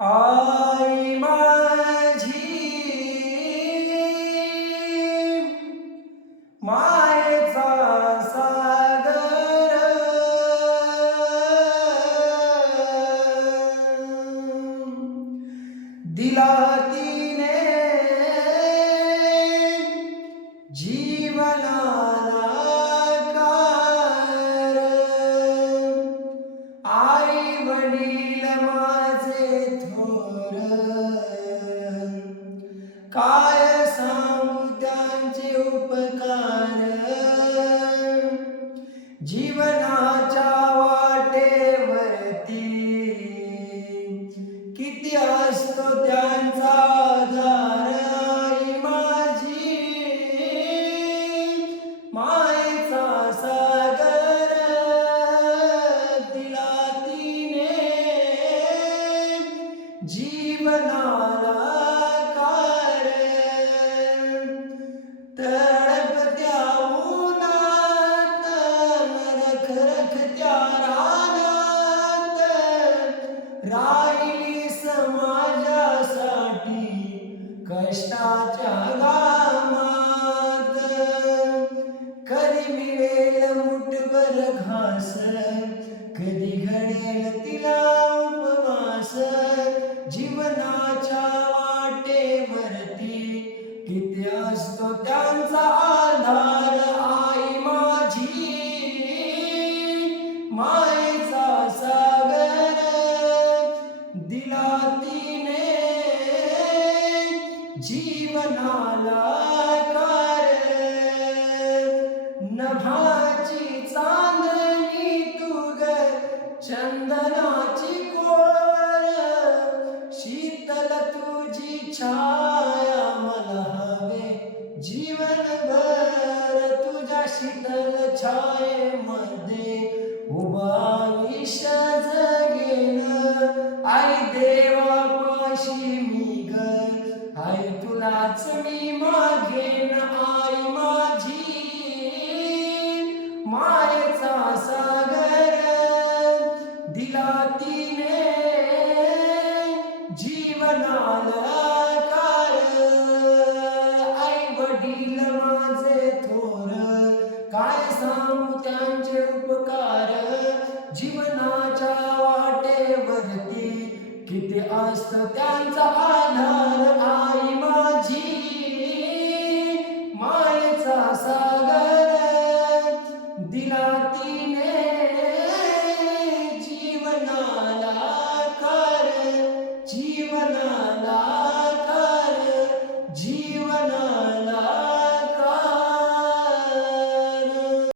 आई माझी मायेचा सागर दिला तिने जीवनाला कार आई वडील माझे थोर काय सांगू त्यांचे उपकार जीवनाच्या वाटेवरती किती असतो त्यांचा आधार आई माझी मायेचा सागर दिला तिने जीवनाला कार तळपत्या उन्हात रखरखत्या रानात राहिली समाजासाठी कष्टाच्या घामात कधी मिळेल मुठभर घास कधी घडेल तिला उपवास जीवनाच्या वाटेवरती किती असतो त्यांचा आधार आई माझी मायेचा सागर दिला तिने जीवनाला कार नभाची चांदणी तू ग चंदनाची कोर शीतल तुझी छाया मला हवे जीवनभर तुझ्या शीतल छायेमध्ये उभा आयुष्य जगेन आई देवापाशी मी ग आई तुलाच मी मागेन आई माझी मायेचा सागर दिला तिने जीवनाला कार आई वडील माझे थोर काय सांगू त्यांचे उपकार जीवनाच्या वाटेवरती किती असतं त्यांचा आधार आई माझी मायेचा सागर दिला तिने जीवनाला कार जीवनाला